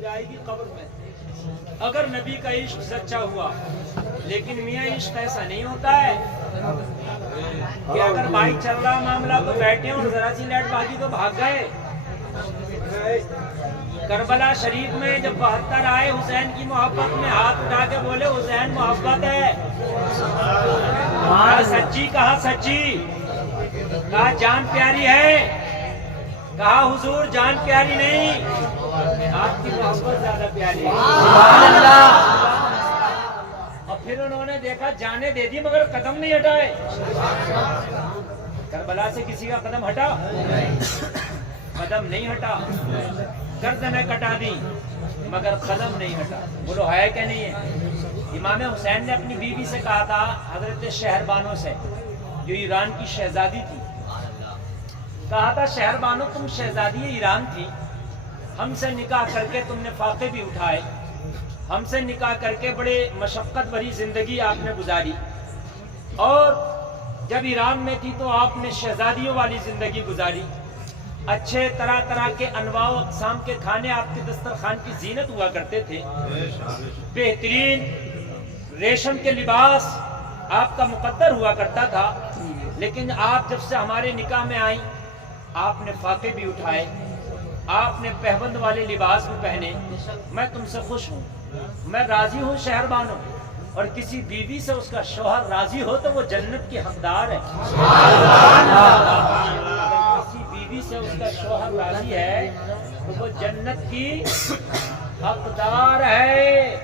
جائے گی قبر میں۔ اگر نبی کا عشق سچا ہوا، لیکن میاں عشق ایسا نہیں ہوتا ہے کہ اگر بھائی چل رہا معاملہ تو بیٹھے اور ذرا سی لائٹ بھاگی تو بھاگ گئے۔ کربلا شریف میں جب 72 آئے حسین کی محبت میں ہاتھ اٹھا کے بولے حسین محبت ہے، کہا سچی، کہا سچی، کہا جان پیاری ہے، کہا حضور جان پیاری نہیں، آپ کی محبت زیادہ پیاری ہے۔ اور پھر انہوں نے دیکھا جانیں دے دی مگر قدم نہیں ہٹائے۔ کربلا سے کسی کا قدم ہٹا؟ قدم نہیں ہٹا۔ گردنیں کٹا دی مگر قدم نہیں ہٹا۔ بولو ہے کہ نہیں ہے؟ امام حسین نے اپنی بیوی سے کہا تھا، حضرت شہر بانو سے جو ایران کی شہزادی تھی، کہا تھا شہر بانو تم شہزادی ایران تھی، ہم سے نکاح کر کے تم نے فاقے بھی اٹھائے، ہم سے نکاح کر کے بڑے مشقت بھری زندگی آپ نے گزاری، اور جب ایران میں تھی تو آپ نے شہزادیوں والی زندگی گزاری، اچھے طرح طرح کے انواع و اقسام کے کھانے آپ کے دسترخوان کی زینت ہوا کرتے تھے، بہترین ریشم کے لباس آپ کا مقدر ہوا کرتا تھا، لیکن آپ جب سے ہمارے نکاح میں آئیں آپ نے فاقے بھی اٹھائے، آپ نے پہبند والے لباس بھی پہنے، میں تم سے خوش ہوں، میں راضی ہوں شہر بانو۔ اور کسی بیوی سے اس کا شوہر راضی ہو تو وہ جنت کی حقدار ہے۔ کسی بیوی سے اس کا شوہر راضی ہے تو وہ جنت کی حقدار ہے۔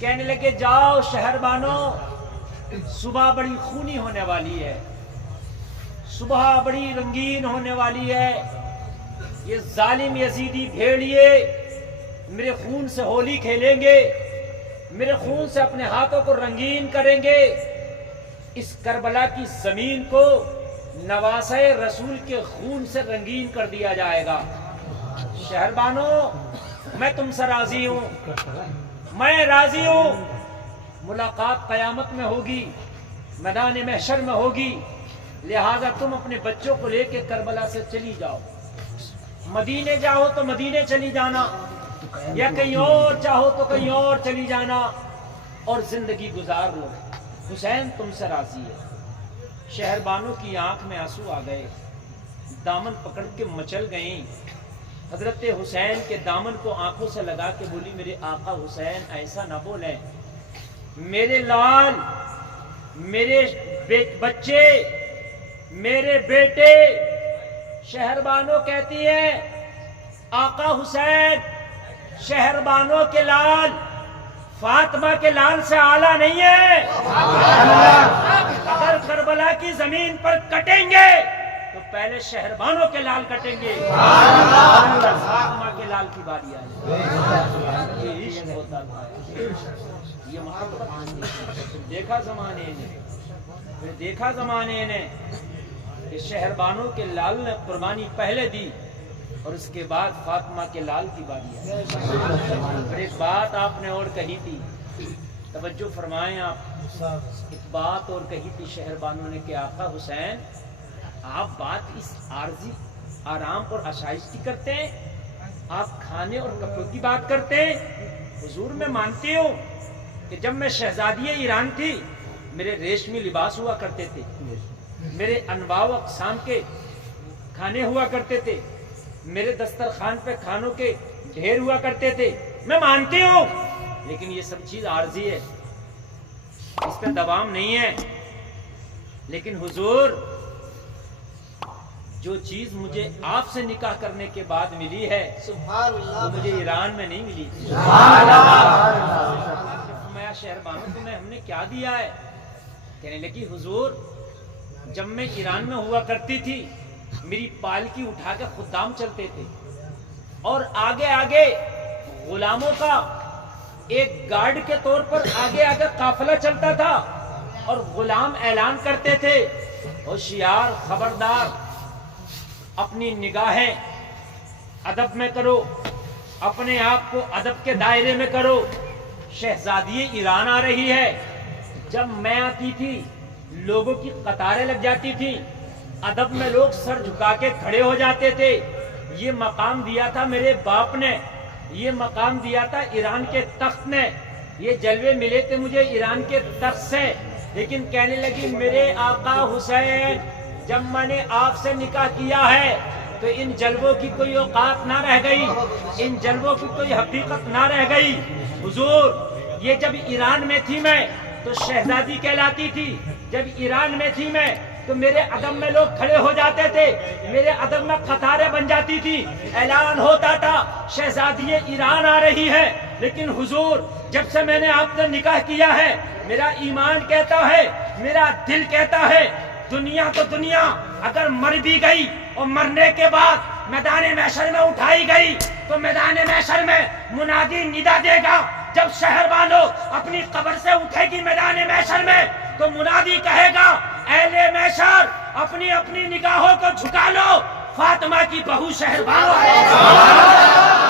کہنے لگے جاؤ شہر بانو، صبح بڑی خونی ہونے والی ہے، صبح بڑی رنگین ہونے والی ہے، یہ ظالم یزیدی بھیڑیے میرے خون سے ہولی کھیلیں گے، میرے خون سے اپنے ہاتھوں کو رنگین کریں گے، اس کربلا کی زمین کو نواسہ رسول کے خون سے رنگین کر دیا جائے گا۔ شہر بانو میں تم سے راضی ہوں، میں راضی ہوں، ملاقات قیامت میں ہوگی، میدان محشر میں ہوگی، لہذا تم اپنے بچوں کو لے کے کربلا سے چلی جاؤ، مدینے جاؤ تو مدینے چلی جانا، یا کہیں اور چاہو تو کہیں اور چلی جانا، اور زندگی گزار لو، حسین تم سے راضی ہے۔ شہر بانو کی آنکھ میں آنسو آ گئے، دامن پکڑ کے مچل گئیں، حضرت حسین کے دامن کو آنکھوں سے لگا کے بولی میرے آقا حسین ایسا نہ بولیں، میرے لال، میرے بچے، میرے بیٹے۔ شہر بانو کہتی ہے آقا حسین شہر بانو کے لال فاطمہ کے لال سے اعلیٰ نہیں ہے، اگر کربلا کی زمین پر کٹیں گے تو پہلے شہر بانو کے لال کٹیں گے، فاطمہ کے لال کی باری آئے۔ یہ عشق ہوتا تھا، یہ محبت۔ دیکھا زمانے نے، پھر دیکھا زمانے نے کہ شہر بانو کے لال نے قربانی پہلے دی اور اس کے بعد فاطمہ کے لال کی باری آئی۔ پھر ایک بات آپ نے اور کہی تھی، توجہ فرمائیں آپ، ایک بات اور کہی تھی شہر بانو نے کہ آقا حسین آپ بات اس عارضی آرام اور آسائش کی کرتے ہیں، آپ کھانے اور کپڑوں کی بات کرتے ہیں۔ حضور میں مانتی ہوں کہ جب میں شہزادی ایران تھی میرے ریشمی لباس ہوا کرتے تھے، میرے انواع و اقسام کے کھانے ہوا کرتے تھے، میرے دسترخوان پہ کھانوں کے ڈھیر ہوا کرتے تھے، میں مانتی ہوں، لیکن یہ سب چیز عارضی ہے، اس پہ دوام نہیں ہے۔ لیکن حضور جو چیز مجھے آپ سے نکاح کرنے کے بعد ملی ہے وہ مجھے ایران میں نہیں ملی۔ میں شہر بانو تمہیں ہم نے کیا دیا ہے؟ کہنے لگی حضور جب میں ایران میں ہوا کرتی تھی میری پالکی اٹھا کے خدام چلتے تھے اور آگے آگے غلاموں کا ایک گارڈ کے طور پر آگے آگے قافلہ چلتا تھا اور غلام اعلان کرتے تھے ہوشیار، خبردار، اپنی نگاہیں ادب میں کرو، اپنے آپ کو ادب کے دائرے میں کرو، شہزادی ایران آ رہی ہے۔ جب میں آتی تھی لوگوں کی قطاریں لگ جاتی تھی، ادب میں لوگ سر جھکا کے کھڑے ہو جاتے تھے۔ یہ مقام دیا تھا میرے باپ نے، یہ مقام دیا تھا ایران کے تخت نے، یہ جلوے ملے تھے مجھے ایران کے تخت سے، لیکن کہنے لگی میرے آقا حسین جب میں نے آپ سے نکاح کیا ہے تو ان جلووں کی کوئی اوقات نہ رہ گئی، ان جلووں کی کوئی حقیقت نہ رہ گئی۔ حضور یہ جب ایران میں تھی میں تو شہزادی کہلاتی تھی، جب ایران میں تھی میں تو میرے عدم میں لوگ کھڑے ہو جاتے تھے، میرے عدم میں قطاریں بن جاتی تھی، اعلان ہوتا تھا شہزادی ایران آ رہی ہے۔ لیکن حضور جب سے میں نے آپ سے نکاح کیا ہے میرا ایمان کہتا ہے، میرا دل کہتا ہے دنیا تو دنیا اگر مر بھی گئی اور مرنے کے بعد میدان محشر میں اٹھائی گئی تو میدان محشر میں منادی ندا دے گا، جب شہر والوں اپنی قبر سے اٹھے گی میدان محشر میں تو منادی کہے گا اہل محشر اپنی اپنی نگاہوں کو جھکا لو، فاطمہ کی بہو شہر والوں